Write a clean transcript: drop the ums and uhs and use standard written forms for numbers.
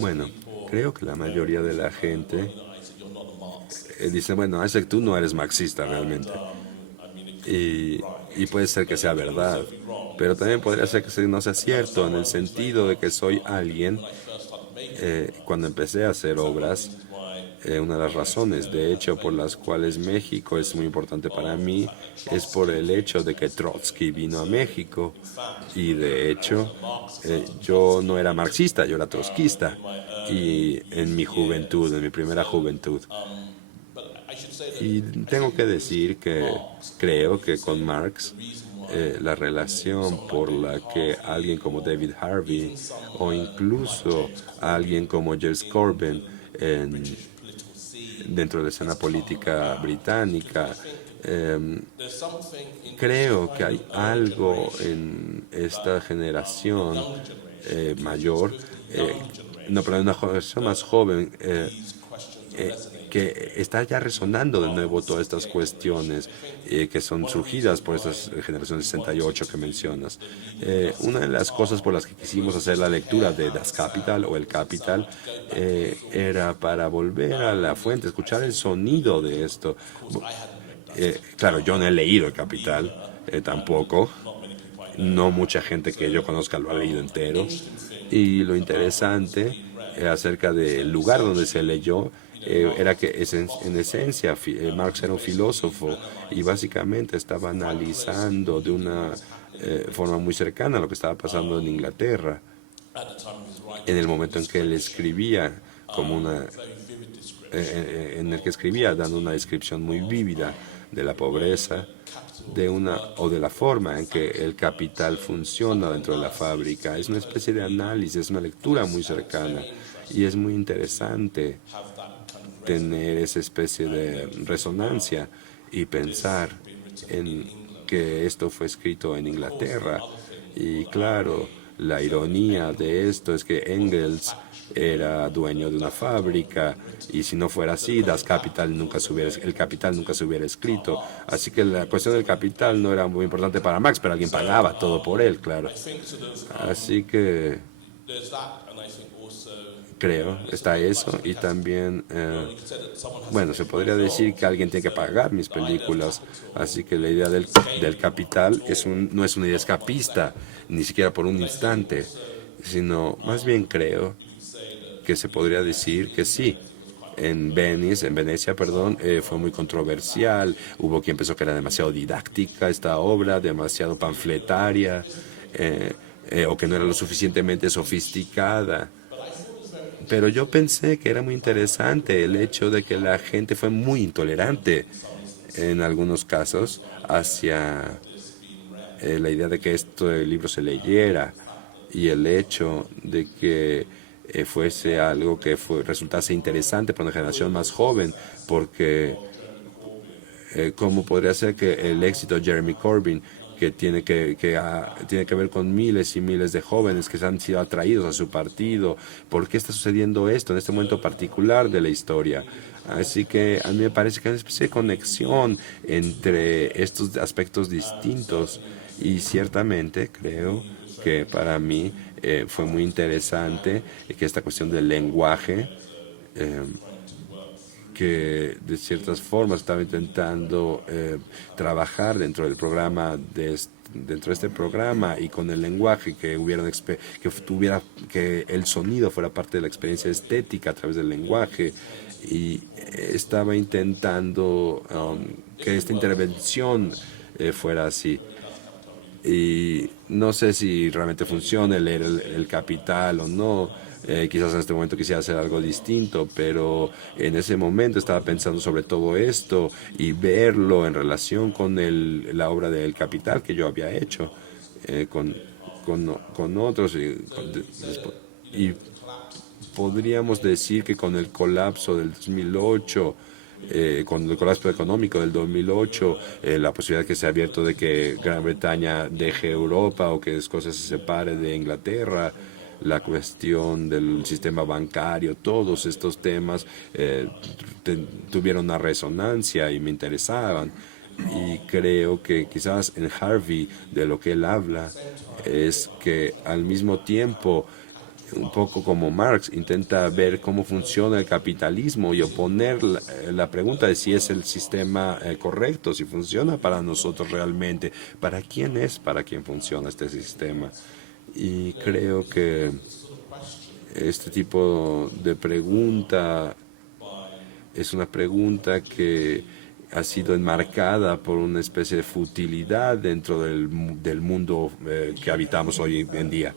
Bueno, creo que la mayoría de la gente dice, bueno, Isaac, tú no eres marxista realmente. Y puede ser que sea verdad, pero también podría ser que no sea cierto en el sentido de que soy alguien, cuando empecé a hacer obras, una de las razones, de hecho, por las cuales México es muy importante para mí, es por el hecho de que Trotsky vino a México. Y de hecho, yo no era marxista, yo era trotskista. Y en mi juventud, en mi primera juventud. Y tengo que decir que creo que con Marx, la relación por la que alguien como David Harvey o incluso alguien como James Corbyn dentro de la escena política británica, creo que hay algo en esta generación mayor, eh, no, pero en una generación más joven, que está ya resonando de nuevo todas estas cuestiones que son surgidas por estas generaciones 68 que mencionas. Una de las cosas por las que quisimos hacer la lectura de Das Kapital o El Capital era para volver a la fuente, escuchar el sonido de esto. Claro, yo no he leído El Capital, tampoco. No mucha gente que yo conozca lo ha leído entero. Y lo interesante acerca del lugar donde se leyó era que en esencia Marx era un filósofo y básicamente estaba analizando de una forma muy cercana lo que estaba pasando en Inglaterra en el momento en que él escribía como en el que escribía dando una descripción muy vívida de la pobreza, de una o de la forma en que el capital funciona dentro de la fábrica. Es una especie de análisis, es una lectura muy cercana y es muy interesante tener esa especie de resonancia y pensar en que esto fue escrito en Inglaterra. Y claro, la ironía de esto es que Engels era dueño de una fábrica y si no fuera así, el capital nunca se hubiera escrito. Así que la cuestión del capital no era muy importante para Marx, pero alguien pagaba todo por él, claro. Así que creo, está eso y también, bueno, se podría decir que alguien tiene que pagar mis películas, así que la idea del capital no es una idea escapista, ni siquiera por un instante, sino más bien creo que se podría decir que sí. En Venecia, perdón, fue muy controversial. Hubo quien pensó que era demasiado didáctica esta obra, demasiado panfletaria, o que no era lo suficientemente sofisticada. Pero yo pensé que era muy interesante el hecho de que la gente fue muy intolerante en algunos casos hacia la idea de que este libro se leyera y el hecho de que fuese algo que resultase interesante para una generación más joven, porque cómo podría ser que el éxito de Jeremy Corbyn, que tiene que ver con miles y miles de jóvenes que se han sido atraídos a su partido. ¿Por qué está sucediendo esto en este momento particular de la historia? Así que a mí me parece que hay una especie de conexión entre estos aspectos distintos y ciertamente creo que para mí fue muy interesante que esta cuestión del lenguaje que de ciertas formas estaba intentando trabajar dentro del programa dentro de este programa y con el lenguaje que el sonido fuera parte de la experiencia estética a través del lenguaje y estaba intentando que esta intervención fuera así. Y no sé si realmente funciona leer el Capital o no. Quizás en este momento quisiera hacer algo distinto, pero en ese momento estaba pensando sobre todo esto y verlo en relación con la obra del Capital que yo había hecho con, con otros. Y podríamos decir que con el colapso del 2008, con el colapso económico del 2008, la posibilidad que se ha abierto de que Gran Bretaña deje Europa o que Escocia se separe de Inglaterra, la cuestión del sistema bancario, todos estos temas tuvieron una resonancia y me interesaban. Y creo que quizás en Harvey de lo que él habla es que al mismo tiempo un poco como Marx, intenta ver cómo funciona el capitalismo y oponer la pregunta de si es el sistema correcto, si funciona para nosotros realmente, para quién es, para quién funciona este sistema. Y creo que este tipo de pregunta es una pregunta que ha sido enmarcada por una especie de futilidad dentro del mundo que habitamos hoy en día.